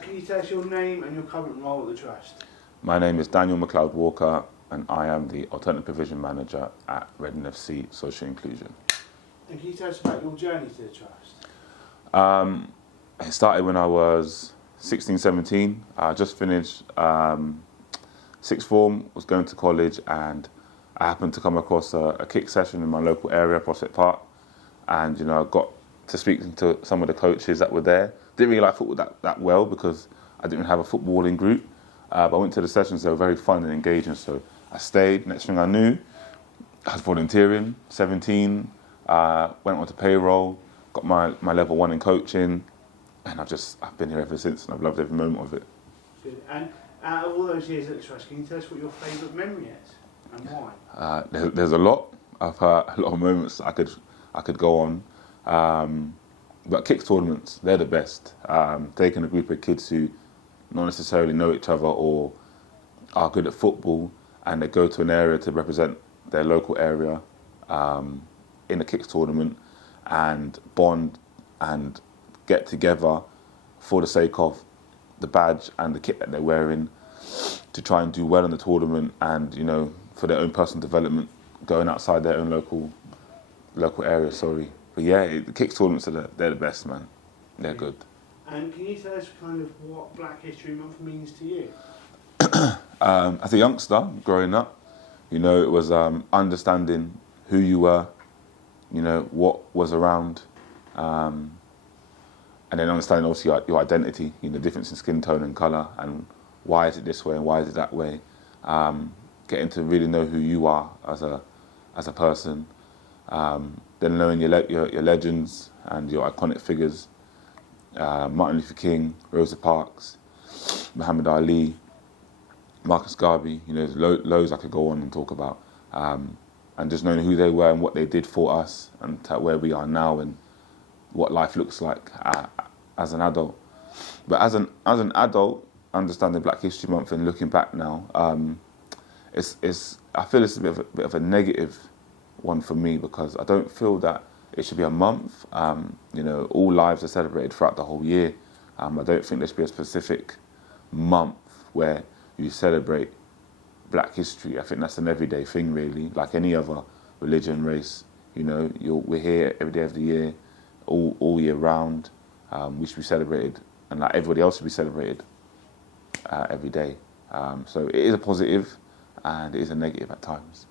Can you tell us your name and your current role at the Trust? My name is Daniel McLeod Walker, and I am the Alternative Provision Manager at Reading FC Social Inclusion. And can you tell us about your journey to the Trust? It started when I was 16, 17. I just finished sixth form, was going to college, and I happened to come across a kick session in my local area, Prospect Park, and I got to speak to some of the coaches that were there. Didn't really like football that well because I didn't have a footballing group, but I went to the sessions. They were very fun and engaging, so I stayed. Next thing I knew, I was volunteering, 17, went on to payroll, got my level 1 in coaching, and I've been here ever since, and I've loved every moment of it. Good. And out of all those years at the Trust, can you tell us what your favourite memory is and why? There's a lot. I've had a lot of moments I could go on, but kick tournaments, they're the best. Taking a group of kids who not necessarily know each other or are good at football, and they go to an area to represent their local area in a kicks tournament and bond and get together for the sake of the badge and the kit that they're wearing to try and do well in the tournament, and for their own personal development, going outside their own local area. But yeah, the kicks tournaments they're the best, man. They're good. And can you tell us kind of what Black History Month means to you? As a youngster growing up, it was understanding who you were, what was around, and then understanding also your identity, the difference in skin tone and colour, and why is it this way and why is it that way. Getting to really know who you are as a person. Then knowing your legends and your iconic figures, Martin Luther King, Rosa Parks, Muhammad Ali, Marcus Garvey. There's loads I could go on and talk about. And just knowing who they were and what they did for us and to where we are now and what life looks like as an adult. But as an adult, understanding Black History Month and looking back now, I feel it's a bit of a negative one for me, because I don't feel that it should be a month. All lives are celebrated throughout the whole year. I don't think there should be a specific month where you celebrate Black history. I think that's an everyday thing, really, like any other religion, race. We're here every day of the year, all year round. We should be celebrated, and like everybody else should be celebrated every day. So it is a positive, and it is a negative at times.